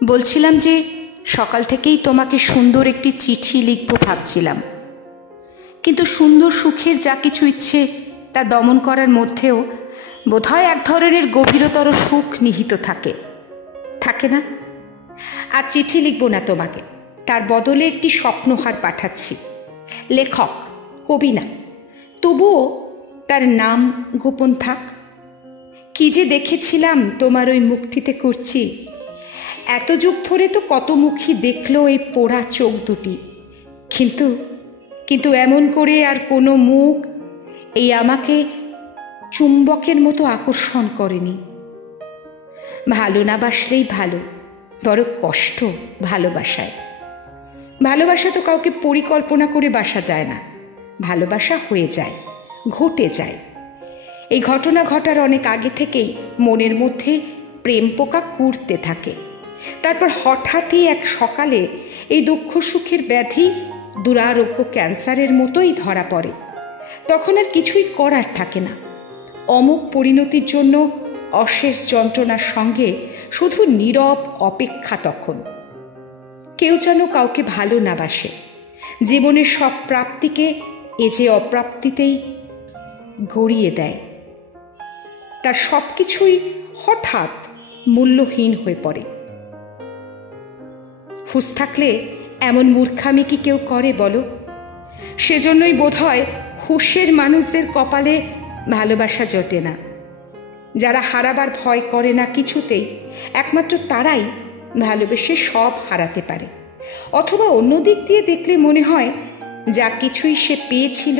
বলছিলাম যে সকাল থেকেই তোমাকে সুন্দর একটি চিঠি লিখব ভাবছিলাম, কিন্তু সুন্দর সুখের যা কিছু ইচ্ছে তা দমন করার মধ্যেও বোধহয় এক ধরনের গভীরতর সুখ নিহিত থাকে না? আর চিঠি লিখব না তোমাকে, তার বদলে একটি স্বপ্নহার পাঠাচ্ছি। লেখক, কবি না, তবুও তার নাম গোপন থাক। কি যে দেখেছিলাম তোমার ওই মুখটিতে করছি, এত যুগ ধরে তো কত মুখই দেখলো এই পোড়া চোখ দুটি, কিন্তু এমন করে আর কোনো মুখ এই আমাকে চুম্বকের মতো আকর্ষণ করেনি। ভালো না বাসলেই ভালো, বড় কষ্ট ভালোবাসায়। ভালোবাসা তো কাউকে পরিকল্পনা করে বাসা যায় না, ভালোবাসা হয়ে যায়, ঘটে যায়। এই ঘটনা ঘটার অনেক আগে থেকেই মনের মধ্যে প্রেম পোকা কুড়তে থাকে। তারপর হঠাৎই এক সকালে এই দুঃখ সুখের ব্যাধি দুরারোগ্য ক্যান্সারের মতোই ধরা পড়ে। তখন আর কিছুই করার থাকে না। অমুক পরিণতির জন্য অশেষ যন্ত্রণার সঙ্গে শুধু নীরব অপেক্ষা। তখন কেউ যেন কাউকে ভালো না বাসে, জীবনের সব প্রাপ্তিকে এ যে অপ্রাপ্তিতেই গড়িয়ে দেয়। তার সব কিছুই হঠাৎ মূল্যহীন হয়ে পড়ে। হুঁশ থাকলে এমন মূর্খামি কি কেউ করে বলো? সেজন্যই বোধহয় হুঁশের মানুষদের কপালে ভালোবাসা জোটে না। যারা হারাবার ভয় করে না কিছুতেই, একমাত্র তারাই ভালোবেসে সব হারাতে পারে। অথবা অন্য দিক দিয়ে দেখলে মনে হয় যা কিছুই সে পেয়েছিল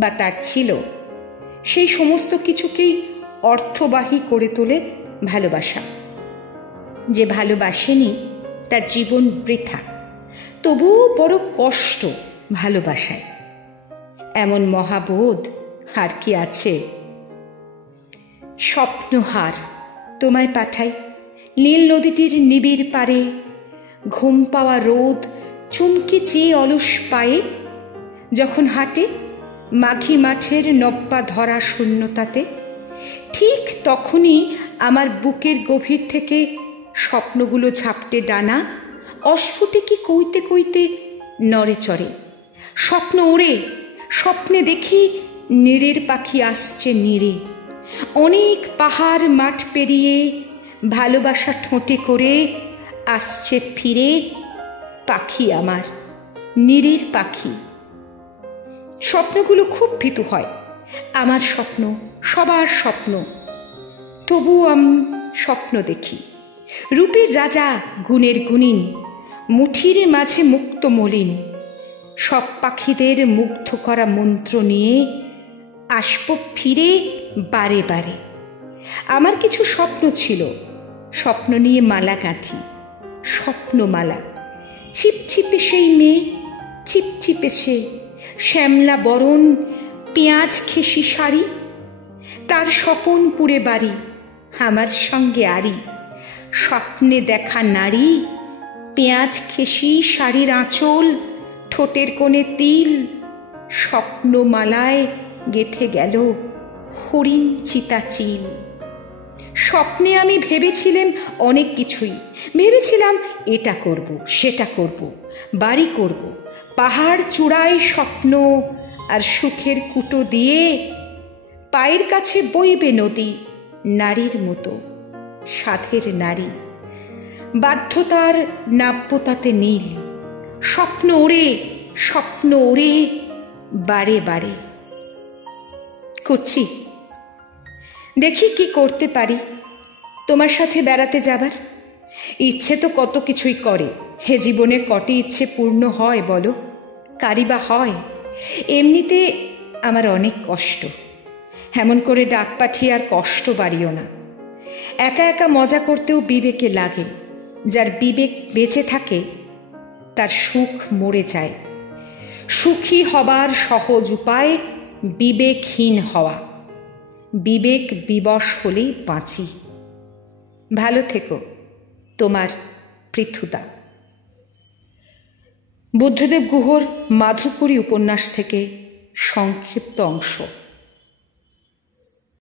বা তার ছিল, সেই সমস্ত কিছুকেই অর্থবাহী করে তোলে ভালোবাসা। যে ভালোবাসেনি তার জীবন বৃথা, তবুও বড় কষ্ট ভালোবাসায়। এমন মহাবোধ আর কি আছে? স্বপ্নহার তোমায় পাঠাই, নীল নদীটির নিবিড় পারে, ঘুম পাওয়া রোদ চুমকি চেয়ে অলস পায়ে যখন হাঁটে মাঘী মাঠের নব্বা ধরা শূন্যতাতে, ঠিক তখনই আমার বুকের গভীর থেকে স্বপ্নগুলো ঝাপটে ডানা অস্ফুটে কি কইতে কইতে নড়ে চড়ে। স্বপ্ন ওড়ে, স্বপ্নে দেখি নীড়ের পাখি আসছে নীড়ে, অনেক পাহাড় মাঠ পেরিয়ে ভালোবাসা ঠোঁটে করে আসছে ফিরে পাখি আমার, নীড়ের পাখি। স্বপ্নগুলো খুব ভীতু হয়, আমার স্বপ্ন, সবার স্বপ্ন, তবুও আমি স্বপ্ন দেখি। রূপের রাজা গুণের গুণিন, মুঠির মাঝে মুক্ত মলিন, সব পাখিদের মুগ্ধ করা মন্ত্র নিয়ে আসব ফিরে বারে বারে। আমার কিছু স্বপ্ন ছিল, স্বপ্ন নিয়ে মালা গাঁথি, স্বপ্নমালা। ছিপছিপে সেই মেয়ে, ছিপছিপে সে শ্যামলা বরণ পেঁয়াজ খেসি শাড়ি, তার স্বপন পুরে বাড়ি, আমার সঙ্গে আড়ি। স্বপ্নে দেখা নারী, পেঁয়াজ খেসি শাড়ির আঁচল, ঠোঁটের কোণে তিল, স্বপ্নমালায় গেথে গেল হরিণ চিতা চিল। স্বপ্নে আমি ভেবেছিলাম অনেক কিছুই, ভেবেছিলাম এটা করব, সেটা করব, বাড়ি করব, পাহাড় চূড়ায় স্বপ্ন আর সুখের কুটো দিয়ে পায়ের কাছে বইবে নদী, নারীর মতো সাধের নারী, বাধ্যতার নাব্যতাতে নীল। স্বপ্ন ওড়ে, স্বপ্ন ওড়ে বারে বারে। করছি, দেখি কি করতে পারি। তোমার সাথে বেড়াতে যাবার ইচ্ছে তো কত কিছুই করে। হে জীবনে কটি ইচ্ছে পূর্ণ হয় বলো? কারি বা হয়? এমনিতে আমার অনেক কষ্ট, এমন করে ডাক পাঠিয়ে আর কষ্ট বাড়িও না। একা একা মজা করতেও বিবেকে লাগে। যার বিবেক বেঁচে থাকে তার সুখ মরে যায়। সুখী হবার সহজ উপায় বিবেকহীন হওয়া। বিবেক বিবশ হলেই বাঁচি। ভালো থেকো, তোমার পৃথুদা। বুদ্ধদেব গুহর মাধুকরী উপন্যাস থেকে সংক্ষিপ্ত অংশ।